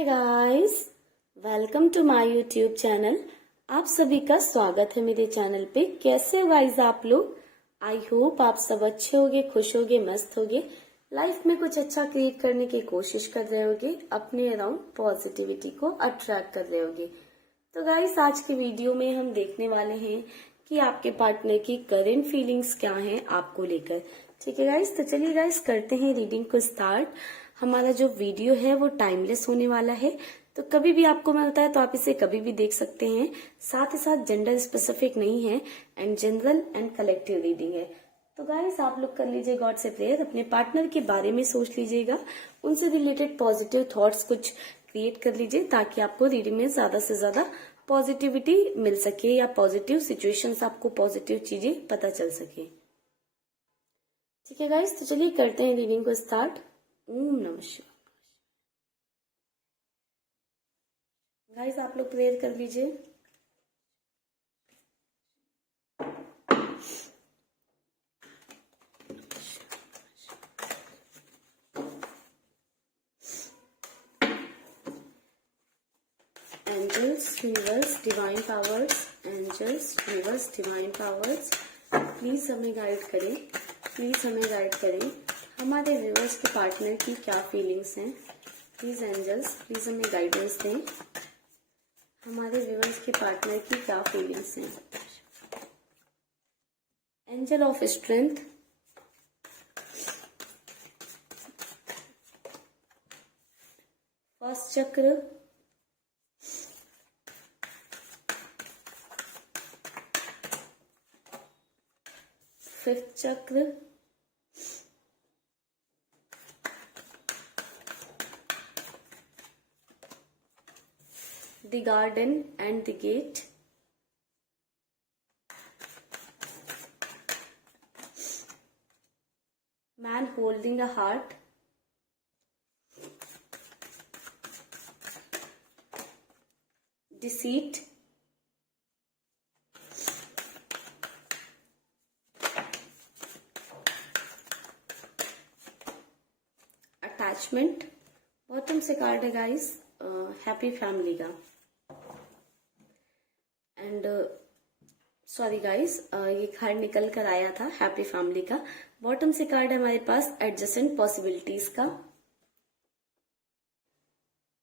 Hi guys, welcome to my YouTube channel. आप सभी का स्वागत है मेरे चैनल पे। कैसे हो गाइस आप लोग? आई होप आप सब अच्छे होगे, खुश होगे, मस्त होगे, लाइफ में कुछ अच्छा क्रिएट करने की कोशिश कर रहे होगे, अपने अराउंड पॉजिटिविटी को अट्रैक्ट कर रहे होगे। तो गाइस आज के वीडियो में हम देखने वाले हैं कि आपके पार्टनर की करेंट फीलिंग्स क्या हैं आपको लेकर। ठीक है गाइस, तो चलिए गाइस करते हैं रीडिंग को स्टार्ट। हमारा जो वीडियो है वो टाइमलेस होने वाला है, तो कभी भी आपको मिलता है तो आप इसे कभी भी देख सकते हैं। साथ ही साथ जेंडर स्पेसिफिक नहीं है and general and collective reading है। तो गाइस आप लोग कर लीजिए गॉड से प्रेयर, अपने पार्टनर के बारे में सोच लीजिएगा, उनसे रिलेटेड पॉजिटिव थॉट्स कुछ क्रिएट कर लीजिए ताकि आपको रीडिंग में ज्यादा से ज्यादा पॉजिटिविटी मिल सके या पॉजिटिव सिचुएशंस, आपको पॉजिटिव चीजें पता चल सके। ठीक है गाइस, तो चलिए करते हैं रीडिंग को स्टार्ट। ओम नमः शिवाय। गाइस आप लोग प्रेयर कर लीजिए। Angels, universe, divine powers, angels, universe, divine powers, please हमें गाइड करें, प्लीज हमें गाइड करें। हमारे व्यूअर्स के पार्टनर की क्या फीलिंग्स हैं? प्लीज एंजल्स, प्लीज हमें गाइडेंस दें। हमारे व्यूअर्स के पार्टनर की क्या फीलिंग्स हैं? Angel of strength, first chakra, fifth chakra, the garden and the gate, man holding a heart, deceit, attachment. Bottom से कार्ड है गाइस हैप्पी फैमिली का। एंड सॉरी गाइस, ये कार्ड निकल कर आया था हैप्पी फैमिली का। बॉटम से कार्ड है हमारे पास एडजस्टेंट पॉसिबिलिटीज का।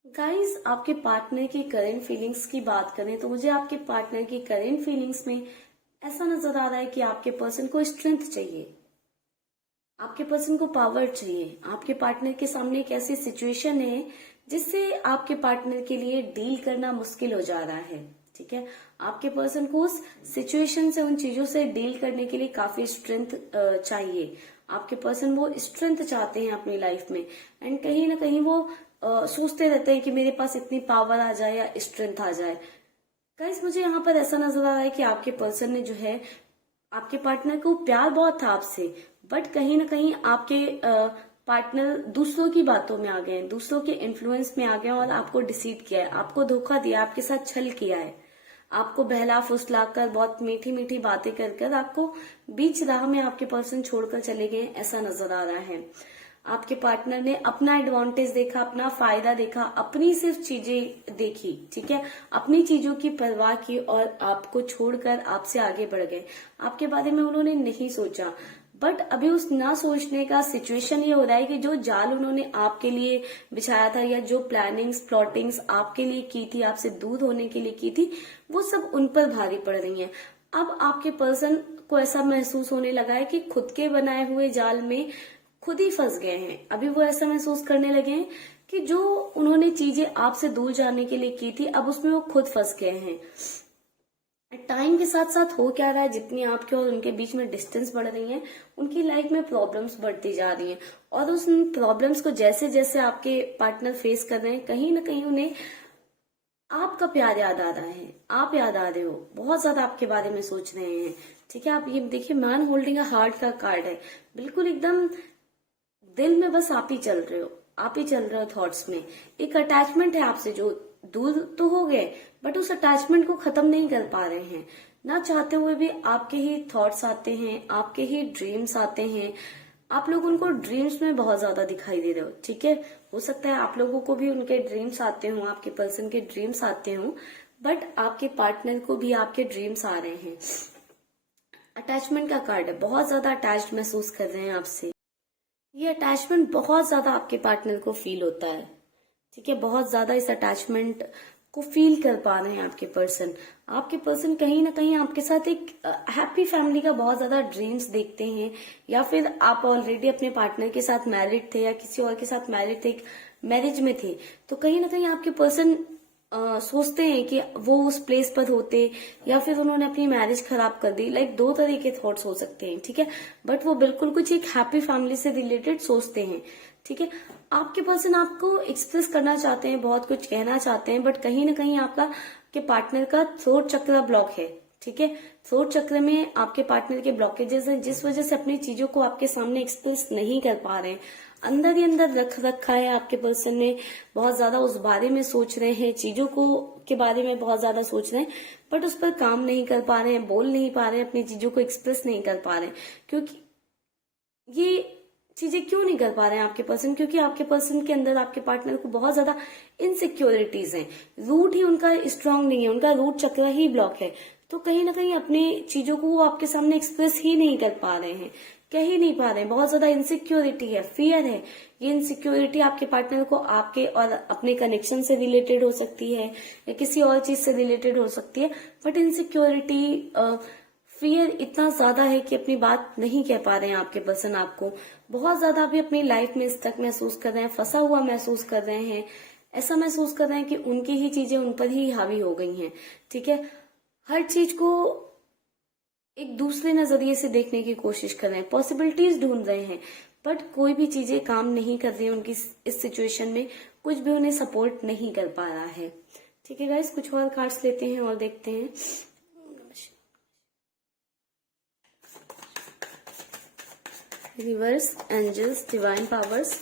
गाइस आपके पार्टनर की करेंट फीलिंग्स की बात करें तो मुझे आपके पार्टनर की करेंट फीलिंग्स में ऐसा नजर आ रहा है कि आपके पर्सन को स्ट्रेंथ चाहिए, आपके पर्सन को पावर चाहिए। आपके पार्टनर के सामने एक ऐसी सिचुएशन है जिससे आपके पार्टनर के लिए डील करना मुश्किल हो जा रहा है। ठीक है, आपके पर्सन को उस सिचुएशन से, उन चीजों से डील करने के लिए काफी स्ट्रेंथ चाहिए। आपके पर्सन वो स्ट्रेंथ चाहते हैं अपनी लाइफ में एंड कहीं ना कहीं वो सोचते रहते हैं कि मेरे पास इतनी पावर आ जाए या स्ट्रेंथ आ जाए। गाइस मुझे यहाँ पर ऐसा नजर आ रहा है कि आपके पर्सन ने जो है, आपके पार्टनर को प्यार बहुत था आपसे, बट कहीं ना कहीं आपके पार्टनर दूसरों की बातों में आ गए हैं, दूसरों के इन्फ्लुएंस में आ गए और आपको डिसीट किया है, आपको धोखा दिया, आपके साथ छल किया है, आपको बहला फुसला कर, बहुत मीठी मीठी बातें कर कर आपको बीच राह में आपके पर्सन छोड़कर चले गए, ऐसा नजर आ रहा है। आपके पार्टनर ने अपना एडवांटेज देखा, अपना फायदा देखा, अपनी सिर्फ चीजें देखी। ठीक है, अपनी चीजों की परवाह की और आपको छोड़कर आपसे आगे बढ़ गए। आपके बारे में उन्होंने नहीं सोचा, बट अभी उस ना सोचने का सिचुएशन ये हो रहा है कि जो जाल उन्होंने आपके लिए बिछाया था या जो प्लानिंग्स प्लॉटिंग्स आपके लिए की थी, आपसे दूर होने के लिए की थी, वो सब उन पर भारी पड़ रही हैं। अब आपके पर्सन को ऐसा महसूस होने लगा है कि खुद के बनाए हुए जाल में खुद ही फंस गए हैं। अभी वो ऐसा महसूस करने लगे हैं कि जो उन्होंने चीजें आपसे दूर जाने के लिए की थी, अब उसमें वो खुद फंस गए हैं। टाइम के साथ साथ हो क्या रहा है, जितनी आपके और उनके बीच में डिस्टेंस बढ़ रही है, उनकी लाइफ में प्रॉब्लम्स बढ़ती जा रही हैं और उस प्रॉब्लम्स को जैसे जैसे आपके पार्टनर फेस कर रहे हैं, कहीं ना कहीं उन्हें आपका प्यार याद आ रहा है, आप याद आ रहे हो, बहुत ज्यादा आपके बारे में सोच रहे हैं। ठीक है, आप ये देखिए मैन होल्डिंग अ हार्ट का कार्ड है, बिल्कुल एकदम दिल में बस आप ही चल रहे हो, आप ही चल रहे हो थॉट्स में। एक अटैचमेंट है आपसे जो दूर तो हो गए, बट उस अटैचमेंट को खत्म नहीं कर पा रहे हैं। ना चाहते हुए भी आपके ही थॉट्स आते हैं, आपके ही ड्रीम्स आते हैं, आप लोग उनको ड्रीम्स में बहुत ज्यादा दिखाई दे रहे हो, ठीक है। हो सकता है आप लोगों को भी उनके ड्रीम्स आते हो, आपके पर्सन के ड्रीम्स आते हो, बट आपके पार्टनर को भी आपके ड्रीम्स आ रहे हैं। अटैचमेंट का कार्ड है, बहुत ज्यादा अटैच्ड महसूस कर रहे हैं आपसे। ये अटैचमेंट बहुत ज्यादा आपके पार्टनर को फील होता है, ठीक है। बहुत ज्यादा इस अटैचमेंट को फील कर पा रहे हैं आपके पर्सन। आपके पर्सन कहीं ना कहीं आपके साथ एक हैप्पी फैमिली का बहुत ज्यादा ड्रीम्स देखते हैं, या फिर आप ऑलरेडी अपने पार्टनर के साथ मैरिड थे या किसी और के साथ मैरिड थे, मैरिज में थे, तो कहीं ना कहीं आपके पर्सन सोचते हैं कि वो उस प्लेस पर होते, या फिर उन्होंने अपनी मैरिज खराब कर दी। लाइक दो तरह के थॉट्स हो सकते हैं, ठीक है। बट वो बिल्कुल कुछ एक हैप्पी फैमिली से रिलेटेड सोचते हैं, ठीक है। आपके पर्सन आपको एक्सप्रेस करना चाहते हैं, बहुत कुछ कहना चाहते हैं, बट कहीं ना कहीं आपका के पार्टनर का थ्रोट चक्र ब्लॉक है, ठीक है। थ्रोट चक्र में आपके पार्टनर के ब्लॉकेजेस हैं, जिस वजह से अपनी चीजों को आपके सामने एक्सप्रेस नहीं कर पा रहे हैं। अंदर ही अंदर रख रखा है आपके पर्सन ने, बहुत ज्यादा उस बारे में सोच रहे हैं, चीजों को के बारे में बहुत ज्यादा सोच रहे हैं, बट उस पर काम नहीं कर पा रहे हैं, बोल नहीं पा रहे हैं, अपनी चीजों को एक्सप्रेस नहीं कर पा रहे हैं। क्योंकि ये चीजें क्यों नहीं कर पा रहे हैं आपके पर्सन? क्योंकि आपके पर्सन के अंदर आपके पार्टनर को बहुत ज्यादा इनसिक्योरिटीज हैं। रूट ही उनका स्ट्रांग नहीं है, उनका रूट चक्र ही ब्लॉक है। तो कहीं ना कहीं अपनी चीजों को वो आपके सामने एक्सप्रेस ही नहीं कर पा रहे हैं, कह ही नहीं पा रहे हैं। बहुत ज्यादा इनसिक्योरिटी है, फियर है। ये इनसिक्योरिटी आपके पार्टनर को आपके और अपने कनेक्शन से रिलेटेड हो सकती है, या किसी और चीज से रिलेटेड हो सकती है, बट इनसिक्योरिटी फियर इतना ज्यादा है कि अपनी बात नहीं कह पा रहे हैं आपके पर्सन। आपको बहुत ज्यादा अभी अपनी लाइफ में स्टक महसूस कर रहे हैं, फंसा हुआ महसूस कर रहे हैं, ऐसा महसूस कर रहे हैं कि उनकी ही चीजें उन पर ही हावी हो गई हैं, ठीक है। हर चीज को एक दूसरे नजरिए से देखने की कोशिश कर रहे हैं, पॉसिबिलिटीज ढूंढ रहे हैं, बट कोई भी चीजें काम नहीं कर रही है उनकी इस सिचुएशन में, कुछ भी उन्हें सपोर्ट नहीं कर पा रहा है, ठीक है गाइस। कुछ और कार्ड्स लेते हैं और देखते हैं। Reverse angels, divine powers,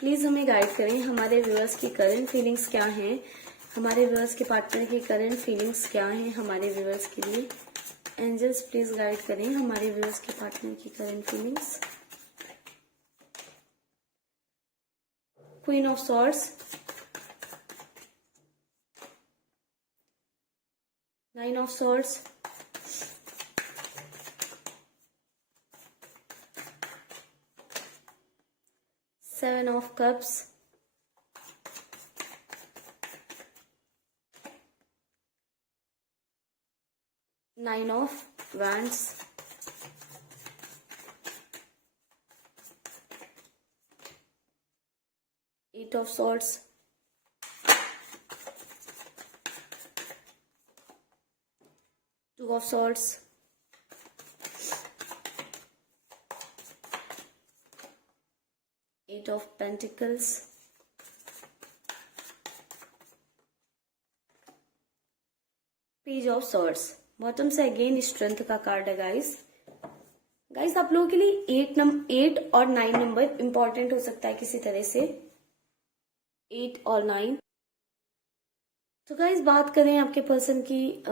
please हमें गाइड करें। हमारे व्यूअर्स की करंट फीलिंग्स क्या हैं, हमारे व्यूअर्स के पार्टनर की करंट फीलिंग्स क्या हैं हमारे व्यूअर्स के लिए। एंजल्स प्लीज गाइड करें हमारे व्यूअर्स के पार्टनर की current feelings. Queen of swords, 9 of swords, Seven of Cups, Nine of Wands, Eight of Swords, Two of Swords, Eight of Pentacles, Page of Swords। Bottom से again strength का card है guys. Guys आप लोगों के लिए 8 और 9 number important हो सकता है किसी तरह से, 8 और 9। तो गाइस बात करें आपके पर्सन की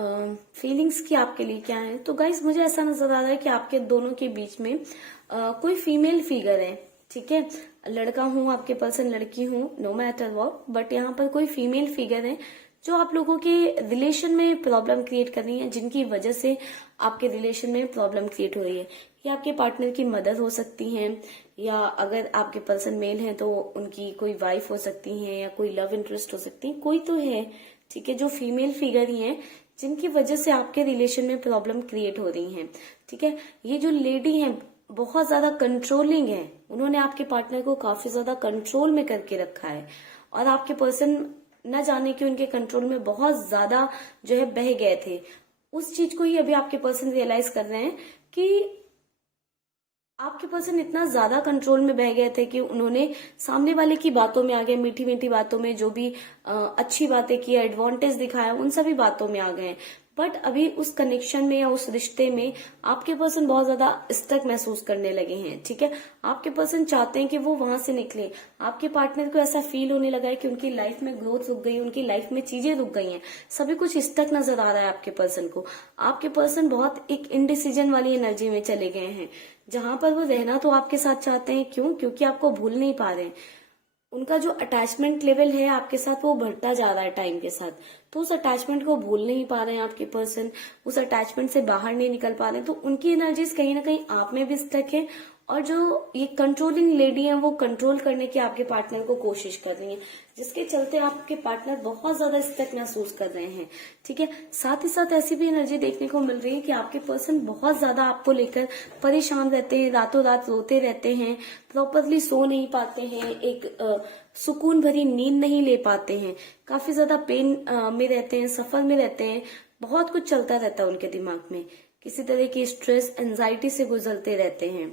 फीलिंग्स की आपके लिए क्या है, तो गाइस मुझे ऐसा नजर आ रहा है कि आपके दोनों के बीच में कोई फीमेल फिगर है, ठीक है। लड़का हूं आपके पर्सन, लड़की हूं, नो मैटर व्हाट, बट यहाँ पर कोई फीमेल फिगर है जो आप लोगों के रिलेशन में प्रॉब्लम क्रिएट कर रही है, जिनकी वजह से आपके रिलेशन में प्रॉब्लम क्रिएट हो रही है। ये आपके पार्टनर की मदर हो सकती हैं, या अगर आपके पर्सन मेल हैं तो उनकी कोई वाइफ हो सकती है, या कोई लव इंटरेस्ट हो सकती है, कोई तो है, ठीक है, जो फीमेल फिगर ही है जिनकी वजह से आपके रिलेशन में प्रॉब्लम क्रिएट हो रही है, ठीक है। ये जो लेडी है बहुत ज्यादा कंट्रोलिंग है, उन्होंने आपके पार्टनर को काफी ज्यादा कंट्रोल में करके रखा है, और आपके पर्सन न जाने कि उनके कंट्रोल में बहुत ज्यादा जो है बह गए थे। उस चीज को ही अभी आपके पर्सन रियलाइज कर रहे हैं कि आपके पर्सन इतना ज्यादा कंट्रोल में बह गए थे कि उन्होंने सामने वाले की बातों में आ गए, मीठी मीठी बातों में, जो भी अच्छी बातें की, एडवांटेज दिखाया, उन सभी बातों में आ गए। बट अभी उस कनेक्शन में या उस रिश्ते में आपके पर्सन बहुत ज्यादा स्टक महसूस करने लगे हैं। ठीक है, आपके पर्सन चाहते हैं कि वो वहां से निकले। आपके पार्टनर को ऐसा फील होने लगा है कि उनकी लाइफ में ग्रोथ रुक गई, उनकी लाइफ में चीजें रुक गई हैं, सभी कुछ स्टक नजर आ रहा है आपके पर्सन को। आपके पर्सन बहुत एक इनडिसीजन वाली एनर्जी में चले गए हैं, जहां पर वो रहना तो आपके साथ चाहते हैं। क्यों? क्योंकि आपको भूल नहीं पा रहे हैं। उनका जो अटैचमेंट लेवल है आपके साथ वो बढ़ता जा रहा है टाइम के साथ, तो उस अटैचमेंट को भूल नहीं पा रहे हैं आपके पर्सन, उस अटैचमेंट से बाहर नहीं निकल पा रहे हैं। तो उनकी एनर्जीज कहीं ना कहीं आप में भी स्टक है, और जो ये कंट्रोलिंग लेडी है वो कंट्रोल करने की आपके पार्टनर को कोशिश कर रही है, जिसके चलते आपके पार्टनर बहुत ज्यादा स्टक महसूस कर रहे हैं। ठीक है, साथ ही साथ ऐसी भी एनर्जी देखने को मिल रही है कि आपके पर्सन बहुत ज्यादा आपको लेकर परेशान रहते हैं, रातों रात रोते रहते हैं, प्रॉपरली सो नहीं पाते हैं, एक सुकून भरी नींद नहीं ले पाते हैं, काफी ज्यादा पेन में रहते हैं, सफर में रहते हैं, बहुत कुछ चलता रहता है उनके दिमाग में, किसी तरह की स्ट्रेस एंजाइटी से गुजरते रहते हैं।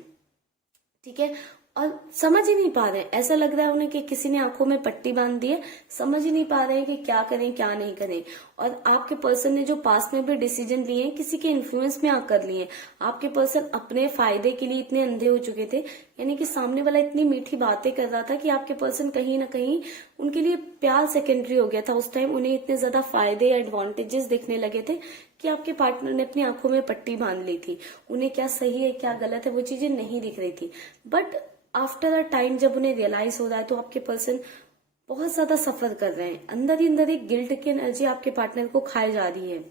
ठीक है, और समझ ही नहीं पा रहे हैं, ऐसा लग रहा है उन्हें कि किसी ने आंखों में पट्टी बांध दी है, समझ ही नहीं पा रहे हैं कि क्या करें क्या नहीं करें। और आपके पर्सन ने जो पास में भी डिसीजन लिए हैं किसी के इन्फ्लुएंस में आकर लिए, आपके पर्सन अपने फायदे के लिए इतने अंधे हो चुके थे, यानी कि सामने वाला इतनी मीठी बातें कर रहा था कि आपके पर्सन कहीं ना कहीं उनके लिए प्यार सेकेंडरी हो गया था। उस टाइम उन्हें इतने ज्यादा फायदे या एडवांटेजेस दिखने लगे थे कि आपके पार्टनर ने अपनी आंखों में पट्टी बांध ली थी। उन्हें क्या सही है क्या गलत है वो चीजें नहीं दिख रही थी, बट आफ्टर अ टाइम जब उन्हें रियलाइज हो रहा है तो आपके पर्सन बहुत ज्यादा सफर कर रहे हैं। अंदर ही अंदर एक गिल्ट की एनर्जी आपके पार्टनर को खाए जा रही है।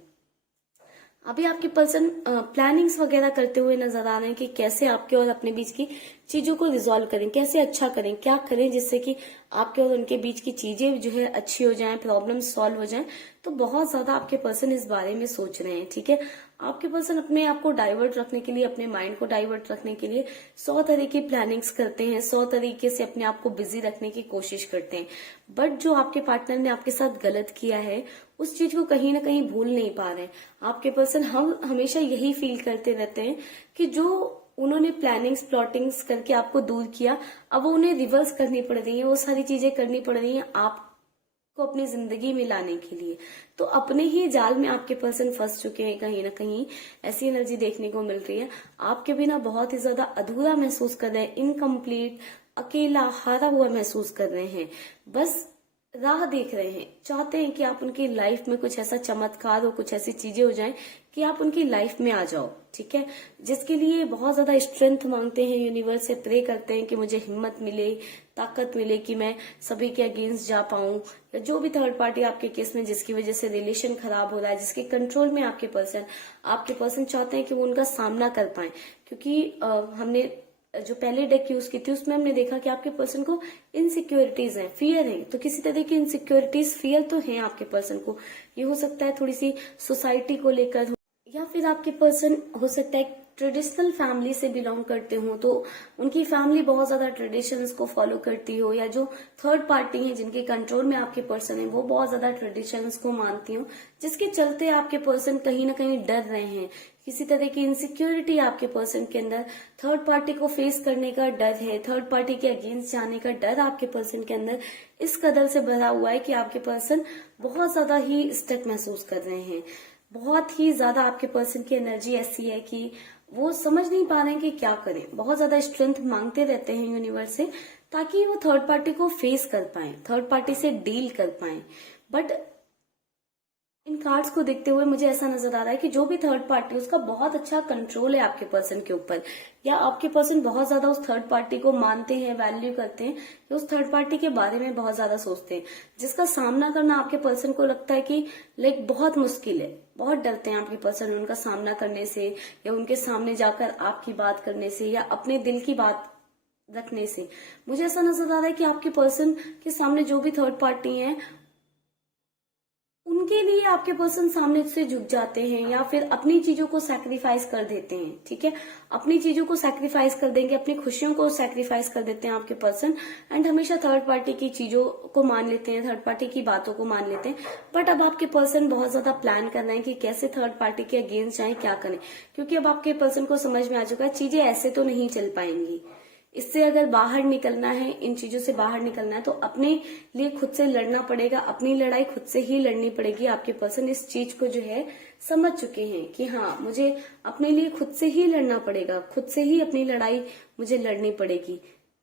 अभी आपके पर्सन प्लानिंग्स वगैरह करते हुए नजर आ रहे हैं कि कैसे आपके और अपने बीच की चीजों को रिजॉल्व करें, कैसे अच्छा करें, क्या करें जिससे कि आपके और उनके बीच की चीजें जो है अच्छी हो जाएं, प्रॉब्लम सॉल्व हो जाएं। तो बहुत ज्यादा आपके पर्सन इस बारे में सोच रहे हैं। ठीक है, आपके पर्सन अपने आप को डाइवर्ट रखने के लिए, अपने माइंड को डाइवर्ट रखने के लिए 100 तरह की प्लानिंग्स करते हैं, 100 तरीके से अपने आप को बिजी रखने की कोशिश करते हैं। बट जो आपके पार्टनर ने आपके साथ गलत किया है उस चीज को कहीं ना कहीं भूल नहीं पा रहे हैं। आपके पर्सन हम हमेशा यही फील करते रहते हैं कि जो उन्होंने प्लानिंग्स प्लॉटिंग्स करके आपको दूर किया, अब वो उन्हें रिवर्स करनी पड़ रही है, वो सारी चीजें करनी पड़ रही हैं आपको अपनी जिंदगी में लाने के लिए। तो अपने ही जाल में आपके पर्सन फंस चुके हैं कहीं ना कहीं, ऐसी एनर्जी देखने को मिल रही है। आपके बिना बहुत ही ज्यादा अधूरा महसूस कर रहे हैं, इनकम्प्लीट, अकेला, हारा हुआ महसूस कर रहे हैं, बस राह देख रहे हैं, चाहते हैं कि आप उनकी लाइफ में कुछ ऐसा चमत्कार हो, कुछ ऐसी चीजें हो जाएं कि आप उनकी लाइफ में आ जाओ। ठीक है, जिसके लिए बहुत ज्यादा स्ट्रेंथ मांगते हैं, यूनिवर्स से प्रे करते हैं कि मुझे हिम्मत मिले, ताकत मिले कि मैं सभी के अगेंस्ट जा पाऊं, या जो भी थर्ड पार्टी आपके केस में जिसकी वजह से रिलेशन खराब हो रहा है, जिसके कंट्रोल में आपके पर्सन चाहते हैं कि वो उनका सामना कर पाए। क्योंकि हमने जो पहले डेक यूज की थी उसमें हमने देखा कि आपके पर्सन को इनसिक्योरिटीज हैं, फियर है, तो किसी तरह की इनसिक्योरिटीज, फियर तो है आपके पर्सन को। ये हो सकता है थोड़ी सी सोसाइटी को लेकर, या फिर आपके पर्सन हो सकता है ट्रेडिशनल फैमिली से बिलोंग करते हो, तो उनकी फैमिली बहुत ज्यादा ट्रेडिशंस को फॉलो करती हो, या जो थर्ड पार्टी है जिनके कंट्रोल में आपके पर्सन है वो बहुत ज्यादा ट्रेडिशंस को मानती हो, जिसके चलते आपके पर्सन कहीं ना कहीं डर रहे हैं। किसी तरह की इनसिक्योरिटी आपके पर्सन के अंदर, थर्ड पार्टी को फेस करने का डर है, थर्ड पार्टी के अगेंस्ट जाने का डर आपके पर्सन के अंदर इस कदर से भरा हुआ है कि आपके पर्सन बहुत ज्यादा ही स्टक महसूस कर रहे हैं। बहुत ही ज्यादा आपके पर्सन की एनर्जी ऐसी है कि वो समझ नहीं पा रहे हैं कि क्या करें, बहुत ज्यादा स्ट्रेंथ मांगते रहते हैं यूनिवर्स से ताकि वो थर्ड पार्टी को फेस कर पाए, थर्ड पार्टी से डील कर पाए। बट इन कार्ड्स को देखते हुए मुझे ऐसा नजर आ रहा है कि जो भी थर्ड पार्टी उसका बहुत अच्छा कंट्रोल है आपके पर्सन के ऊपर, या आपके पर्सन बहुत ज्यादा उस थर्ड पार्टी को मानते हैं, वैल्यू करते हैं, या उस थर्ड पार्टी के बारे में बहुत ज्यादा सोचते हैं, जिसका सामना करना आपके पर्सन को लगता है कि लाइक बहुत मुश्किल है। बहुत डरते हैं आपके पर्सन उनका सामना करने से, या उनके सामने जाकर आपकी बात करने से, या अपने दिल की बात रखने से। मुझे ऐसा नजर आ रहा है कि आपके पर्सन के सामने जो भी थर्ड पार्टी है उनके लिए आपके पर्सन सामने से झुक जाते हैं, या फिर अपनी चीजों को सैक्रिफाइस कर देते हैं। ठीक है, अपनी चीजों को सैक्रिफाइस कर देंगे, अपनी खुशियों को सैक्रिफाइस कर देते हैं आपके पर्सन, एंड हमेशा थर्ड पार्टी की चीजों को मान लेते हैं, थर्ड पार्टी की बातों को मान लेते हैं। बट अब आपके पर्सन बहुत ज्यादा प्लान कर रहे हैं कि कैसे थर्ड पार्टी के अगेंस्ट जाए, क्या करें, क्योंकि अब आपके पर्सन को समझ में आ चुका है चीजें ऐसे तो नहीं चल पाएंगी, इससे अगर बाहर निकलना है, इन चीजों से बाहर निकलना है, तो अपने लिए खुद से लड़ना पड़ेगा। अपनी लड़ाई खुद से ही लड़नी पड़ेगी। आपके पर्सन इस चीज को जो है समझ चुके हैं कि हाँ, मुझे अपने लिए खुद से ही लड़ना पड़ेगा, खुद से ही अपनी लड़ाई मुझे लड़नी पड़ेगी।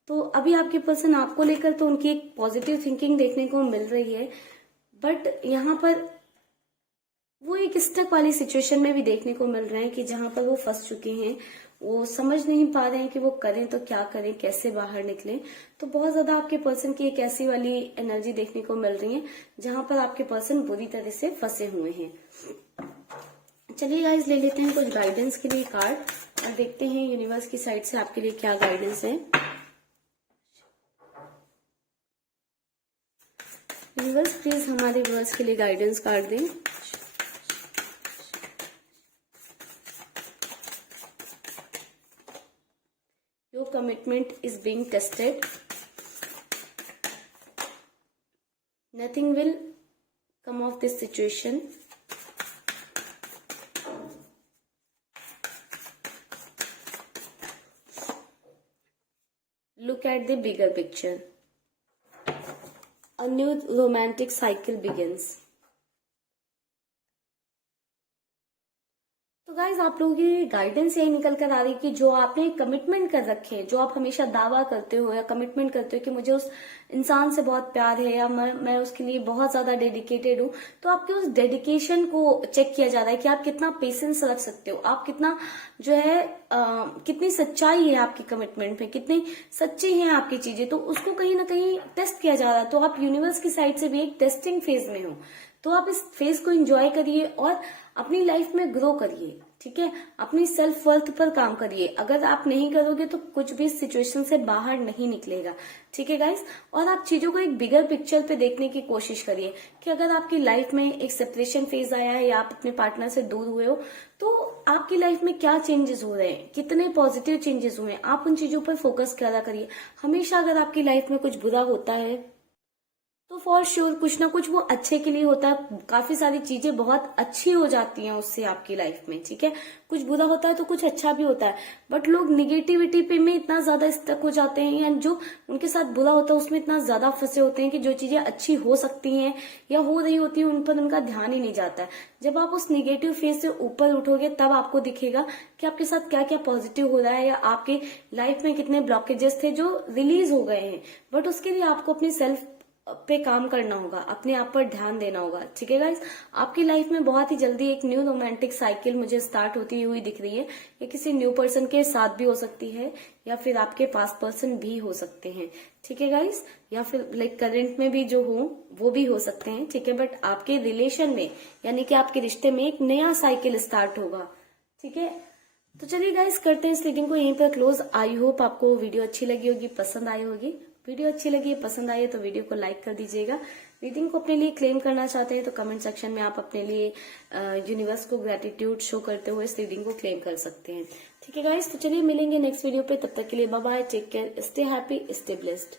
तो अभी आपके पर्सन आपको लेकर तो उनकी एक पॉजिटिव थिंकिंग देखने को मिल रही है, बट यहाँ पर वो एक स्टक वाली सिचुएशन में भी देखने को मिल रहे हैं कि जहां पर वो फंस चुके हैं। वो समझ नहीं पा रहे हैं कि वो करें तो क्या करें, कैसे बाहर निकलें। तो बहुत ज्यादा आपके पर्सन की एक ऐसी वाली एनर्जी देखने को मिल रही है जहां पर आपके पर्सन बुरी तरह से फंसे हुए हैं। चलिए गाइस, ले लेते हैं कुछ गाइडेंस के लिए कार्ड और देखते हैं यूनिवर्स की साइड से आपके लिए क्या गाइडेंस है। यूनिवर्स प्लीज हमारे व्यूअर्स के लिए गाइडेंस कार्ड दें। Your commitment is being tested. Nothing will come of this situation. Look at the bigger picture. A new romantic cycle begins. तो गाइज, आप लोगों की गाइडेंस यही निकल कर आ रही है कि जो आपने कमिटमेंट कर रखे हैं, जो आप हमेशा दावा करते हो या कमिटमेंट करते हो कि मुझे उस इंसान से बहुत प्यार है या मैं उसके लिए बहुत ज्यादा डेडिकेटेड हूँ, तो आपके उस डेडिकेशन को चेक किया जा रहा है कि आप कितना पेशेंस रख सकते हो, आप कितना जो है कितनी सच्चाई है आपकी कमिटमेंट में, कितनी सच्ची है आपकी चीजें। तो उसको कहीं ना कहीं टेस्ट किया जा रहा है। तो आप यूनिवर्स की साइड से भी एक टेस्टिंग फेज में हो। तो आप इस फेज को एंजॉय करिए और अपनी लाइफ में ग्रो करिए। ठीक है, अपनी सेल्फ वर्थ पर काम करिए। अगर आप नहीं करोगे तो कुछ भी सिचुएशन से बाहर नहीं निकलेगा। ठीक है गाइस, और आप चीजों को एक बिगर पिक्चर पे देखने की कोशिश करिए कि अगर आपकी लाइफ में एक सेपरेशन फेज आया है या आप अपने पार्टनर से दूर हुए हो, तो आपकी लाइफ में क्या चेंजेस हो रहे हैं, कितने पॉजिटिव चेंजेस हुए हैं, आप उन चीजों पर फोकस करा करिए। हमेशा अगर आपकी लाइफ में कुछ बुरा होता है तो फॉर श्योर कुछ ना कुछ वो अच्छे के लिए होता है। काफी सारी चीजें बहुत अच्छी हो जाती हैं उससे आपकी लाइफ में। ठीक है, कुछ बुरा होता है तो कुछ अच्छा भी होता है, बट लोग निगेटिविटी पे में इतना ज्यादा स्टक हो जाते हैं या जो उनके साथ बुरा होता है उसमें इतना ज्यादा फंसे होते हैं कि जो चीजें अच्छी हो सकती हैं या हो रही होती है उन पर उनका ध्यान ही नहीं जाता है। जब आप उस निगेटिव फेज से ऊपर उठोगे तब आपको दिखेगा कि आपके साथ क्या क्या पॉजिटिव हो रहा है या आपके लाइफ में कितने ब्लॉकेजेस थे जो रिलीज हो गए हैं। बट उसके लिए आपको अपनी सेल्फ पे काम करना होगा, अपने आप पर ध्यान देना होगा। ठीक है गाइस, आपकी लाइफ में बहुत ही जल्दी एक न्यू रोमांटिक साइकिल मुझे स्टार्ट होती हुई दिख रही है। ये किसी न्यू पर्सन के साथ भी हो सकती है या फिर आपके पास पर्सन भी हो सकते हैं। ठीक है गाइस, या फिर लाइक करंट में भी जो हो वो भी हो सकते हैं। ठीक है, बट आपके रिलेशन में यानी कि आपके रिश्ते में एक नया साइकिल स्टार्ट होगा। ठीक है, तो चलिए गाइस, करते हैं इस रीडिंग को यहीं पर क्लोज। आई होप आपको वीडियो अच्छी लगी होगी, पसंद आई होगी। वीडियो अच्छी लगी है, पसंद आई है तो वीडियो को लाइक कर दीजिएगा। रीडिंग को अपने लिए क्लेम करना चाहते हैं तो कमेंट सेक्शन में आप अपने लिए यूनिवर्स को ग्रेटिट्यूड शो करते हुए इस रीडिंग को क्लेम कर सकते हैं। ठीक है गाइस, तो चलिए मिलेंगे नेक्स्ट वीडियो पे। तब तक के लिए bye bye, take care, stay happy, stay blessed.